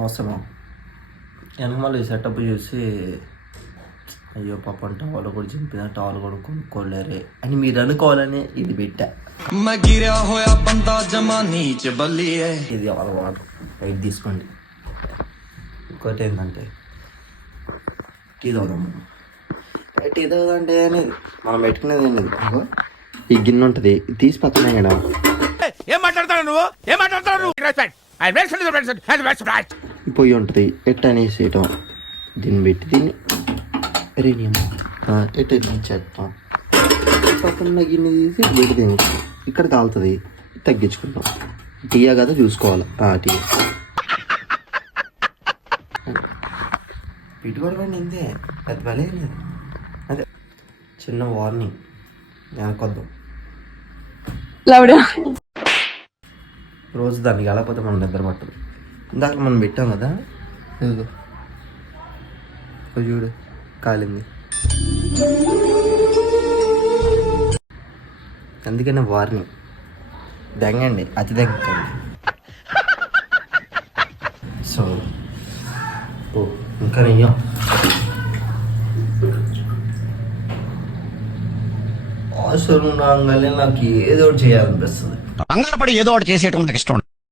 అవసరం వెనక మళ్ళీ సెటప్ చూసి అయ్యో పాపం టవల్ కూడా చింపిన టవల్ కూడా కొనుక్కోలేరే అని మీరు అనుకోవాలని ఇది పెట్టా. ఇది అలవాటు లైట్ తీసుకోండి. ఇంకోటి ఏంటంటే టీ తాగుదాం. టీ తాగుదంటే అనేది మనం పెట్టుకునేది ఏంటి, ఈ గిన్నె ఉంటుంది తీసి పక్కనే కదా. ఏం మాట్లాడతాడు నువ్వు, ఏం మాట్లాడతాడు నువ్వు? పొయ్యి ఉంటుంది ఎట్ట అనేసేయటం, దీన్ని పెట్టి దీన్ని రేనియం ఎట్ట చేస్తాం. పక్కన గిన్నె తీసి పెట్టి తిని ఇక్కడ కాలుతుంది తగ్గించుకుంటాం. టీయా కదా చూసుకోవాలి. టీ పెట్టుబడి పడి ఇంతే పెద్ద పని లేదు. అదే చిన్న వార్నింగ్ వెనకొద్దాం. రోజు దానికి వెళ్ళకపోతే మనం నిద్ర పట్టదు. ఇందాక మనం పెట్టాం కదా, చూడు కాలింది. అందుకనే వార్నింగ్, దెంగండి అతి దెంగండి. సో ఇంకా నెయ్యం అవసరం రాగానే నాకు ఏదో ఒకటి చేయాలనిపిస్తుంది. కంగారు పడి ఏదో ఒకటి చేసేయటం నాకు ఇష్టం.